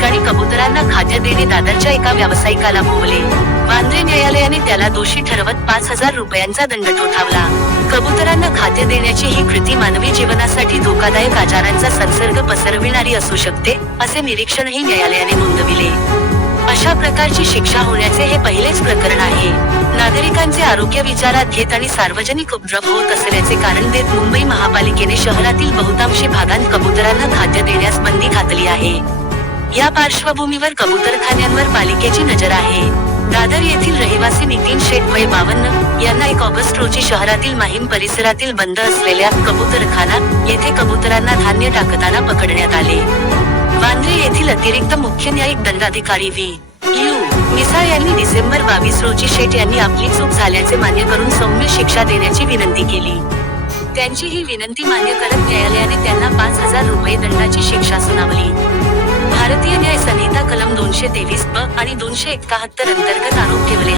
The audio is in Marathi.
ठिकाणी कबुतरांना खाद्य देणे दादरच्या एका व्यावसायिकाला भोवले वांद्रे न्यायालयाने त्याला दोषी ठरवत पाच हजार रुपयांचा दंड ठोठावला. कबुतरांना खाद्य देण्याची ही कृती मानवी जीवनासाठी धोकादायक आजारांचा संसर्ग पसरविणारी असू शकते असे निरीक्षणही न्यायालयाने नोंदविले. अशा प्रकारची शिक्षा होण्याचे हे पहिलेच प्रकरण आहे. नागरिकांचे आरोग्य विचारात घेत आणि सार्वजनिक उपद्रव होत असल्याचे कारण देत मुंबई महापालिकेने शहरातील बहुतांशी भागांत कबुतरांना खाद्य देण्यास बंदी घातली आहे. या पार्श्वभूमीवर कबुतरखान्यांवर पालिकेची नजर आहे. दादर येथील रहिवासी नितीन शेठ वय बावन्न यांना एक ऑगस्ट रोजी शहरातील माहीम परिसरातील बंद असलेल्या कबुतरखाना येथे कबुतरांना धान्य टाकताना पकडण्यात आले. वांद्रे येथील अतिरिक्त मुख्य न्यायिक दंडाधिकारी व्ही. यू. मिसाळ यांनी डिसेंबर बावीस रोजी शेठ यांनी आपली चूक झाल्याचे मान्य करून सौम्य शिक्षा देण्याची विनंती केली. त्यांची ही विनंती मान्य करत न्यायालयाने त्यांना पाच हजार रुपये दंडाची शिक्षा सुनावली. दोनशे तेवीस ब आणि दोनशे एकाहत्तर अंतर्गत आरोप ठेवले.